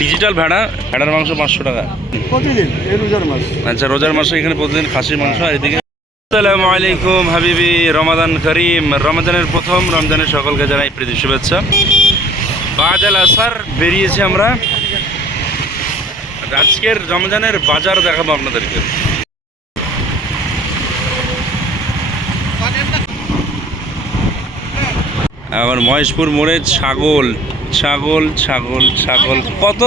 Digital ভেড়া ভেড়ার মাংস পাঁচশো টাকা। প্রতিদিন রোজার মাস। আচ্ছা রোজার মাসে এখানে প্রতিদিন খাসির মাংস আর এদিকে আসসালামু আলাইকুম হাবিবি রমাদান করিম। রমাদানের প্রথম রমজানের সকলকে জানাই প্রীতি শুভেচ্ছা। বাদ আল আসার বেরিয়েছি আমরা। আজকের রমজানের বাজার দেখাবো আপনাদেরকে। আবার মহেশপুর মোড়ে ছাগল ছাগল ছাগল ছাগল। কত?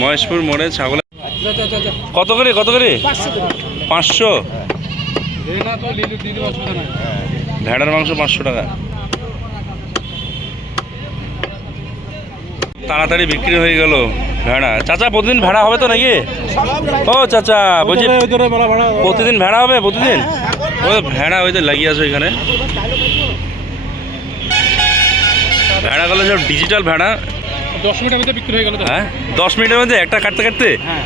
মহেশপুর মোড়ে ছাগল কত করে কত করে? পাঁচশো। ভেড়ার মাংস পাঁচশো টাকা। তাড়াতাড়ি বিক্রি হয়ে গেল ভেড়া। চাচা, প্রতিদিন ভেড়া হবে তো নাকি? ও চাচা, বলছি, প্রতিদিন ভেড়া হবে, প্রতিদিন? ও ভেড়া হইতে লাগিয়ে আছে এখানে। ভেড়াগুলো সব ডিজিটাল ভেড়া। দশ মিনিটের মধ্যে বিক্রি হয়ে গেল হ্যাঁ দশ মিনিটের মধ্যে একটা কাটতে কাটতে হ্যাঁ।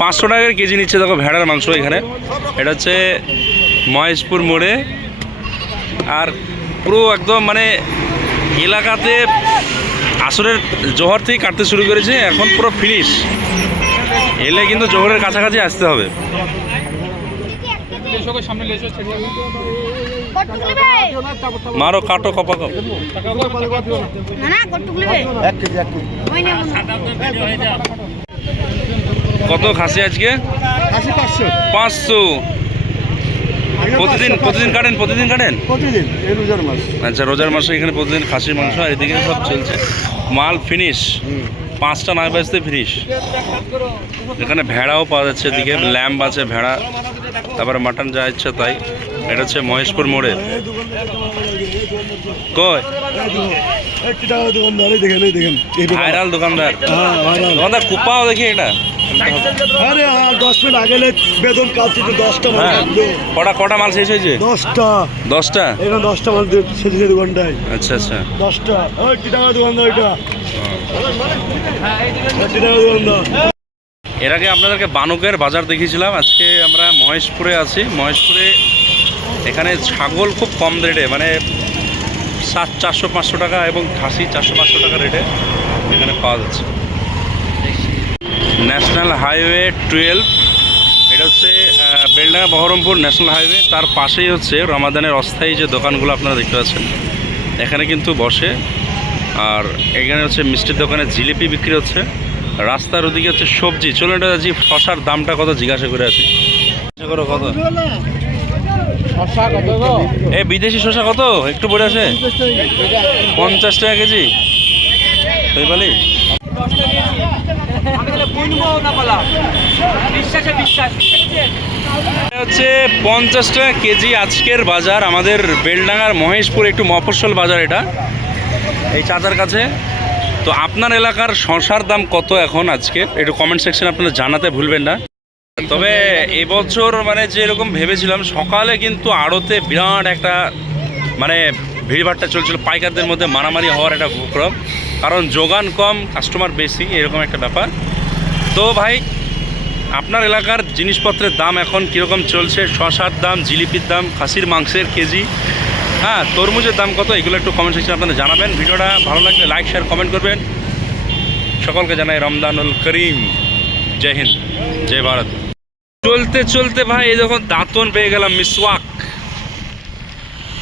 পাঁচশো টাকার কেজি নিচ্ছে দেখো ভেড়ার মাংস এখানে। এটা হচ্ছে মহেশপুর মোড়ে। আর পুরো একদম মানে এলাকাতে আসরের জোহর থেকে কাটতে শুরু করেছে এখন পুরো ফিনিশ এলে কিন্তু জোহরের কাছাকাছি আসতে হবে। মারো কাটো কপা কপ কত খাসি আজকে? পাঁচশো। পাঁচশো। প্রতিদিন প্রতিদিন কাটেন প্রতিদিন কাটেন? প্রতিদিন রোজার মাস। আচ্ছা রোজার মাসে এখানে প্রতিদিন খাসির মাংস আর এদিকে সব চলছে। মাল ফিনিশ পাঁচটা নয় বাজতে ফিনিশ। এখানে ভেড়াও পাওয়া যাচ্ছে এদিকে ল্যাম্প আছে ভেড়া। তারপরে মাটন যা ইচ্ছা তাই। এটা হচ্ছে মহেশপুর মোড়ে। দোকান। ভাইরাল দোকানদার। হ্যাঁ ভাইরাল দোকানদার কুপাও দেখি এটা। আরে দশ মিনিট আগে বেতন কাটছে দশটা মাল হ্যাঁ। কটা কটা মাল শেষ হয়েছে? দশটা। দশটা? এখানে দশটা মাল দোকানটায়। আচ্ছা আচ্ছা। দশটা। টাকা দোকানদার এটা। এর আগে আপনাদেরকে বানুকের বাজার দেখিয়েছিলাম। আজকে আমরা মহেশপুরে আছি। মহেশপুরে এখানে ছাগল খুব কম রেটে মানে সাত, চারশো, পাঁচশো টাকা এবং খাসি চারশো, পাঁচশো টাকা রেটে এখানে পাওয়া যাচ্ছে। ন্যাশনাল হাইওয়ে টুয়েলভ, এটা হচ্ছে বেলডাঙ্গা বহরমপুর ন্যাশনাল হাইওয়ে। তার পাশেই হচ্ছে রমাদানের অস্থায়ী যে দোকানগুলো আপনারা দেখতে পাচ্ছেন, এখানে কিন্তু বসে আর এখানে হচ্ছে মিষ্টির দোকানে জিলিপি বিক্রি হচ্ছে। রাস্তার ওদিকে হচ্ছে সবজি। চলুন এটা শশার দামটা কত জিজ্ঞাসা করে আছি করো কত? এ বিদেশি শশা কত? একটু পড়ে আছে পঞ্চাশ টাকা কেজি। তুই বলি? হচ্ছে পঞ্চাশ টাকা কেজি আজকের বাজার। আমাদের বেলডাঙ্গার মহেশপুর একটু মফস্বল বাজার এটা। এই চাচার কাছে। তো আপনার এলাকার শশার দাম কত এখন আজকে? একটু কমেন্ট সেকশনে আপনারা জানাতে ভুলবেন না। তবে এবছর মানে যেরকম ভেবেছিলাম, সকালে কিন্তু আড়তে বিরাট একটা মানে ভিড়ভাড়টা চলছিল, পাইকারদের মধ্যে মারামারি হওয়ার একটা উপক্রম। কারণ যোগান কম কাস্টমার বেশি, এরকম একটা ব্যাপার। তো ভাই, আপনার এলাকার জিনিসপত্রের দাম এখন কীরকম চলছে? শশার দাম, জিলিপির দাম, খাসির মাংসের কেজি হ্যাঁ তরমুজের দাম কত? এগুলো একটু কমেন্ট সেকশনে আপনারা জানাবেন। ভিডিওটা ভালো লাগলে লাইক শেয়ার কমেন্ট করবেন। সকলকে জানাই রমদানুল করিম। জয় হিন্দ, জয় ভারত। চলতে চলতে ভাই, এই যখন দাঁতন পেয়ে গেলাম মিসওয়াক।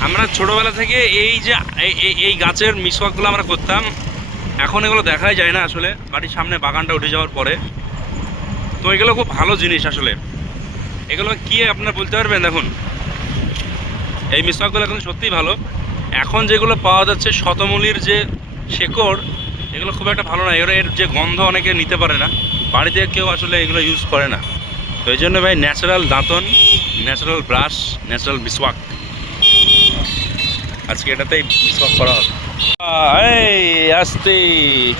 আমরা ছোটবেলা থেকে এই যে এই গাছের মিসওয়াকগুলো আমরা করতাম, এখন এগুলো দেখাই যায় না আসলে। বাড়ির সামনে বাগানটা উঠে যাওয়ার পরে। তো এগুলো খুব ভালো জিনিস আসলে। এগুলো কি আপনারা বলতে পারবেন? দেখুন এই মিসওয়াকগুলো এখন সত্যিই ভালো। এখন যেগুলো পাওয়া যাচ্ছে, শতমূলির যে শেকড়, এগুলো খুব একটা ভালো না এর এর যে গন্ধ অনেকে নিতে পারে না। বাড়িতে কেউ আসলে এগুলো ইউজ করে না। তো এই জন্য ভাই ন্যাচারাল দাঁতন ন্যাচারাল ব্রাশ ন্যাচারাল মিসওয়াক আজকে এটাতেই মিসওয়াক করা হবে। এই, আসতে,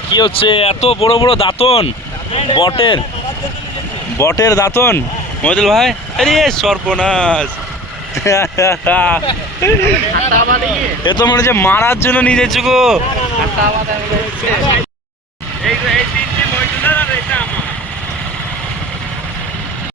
কি হচ্ছে? এত বড় বড় দাঁতন? বটের বটের দাঁতন? মহিদুল ভাই? আরে, সর্বনাশ। এ তো মনে হচ্ছে মারার জন্য নিয়ে যাচ্ছ গো।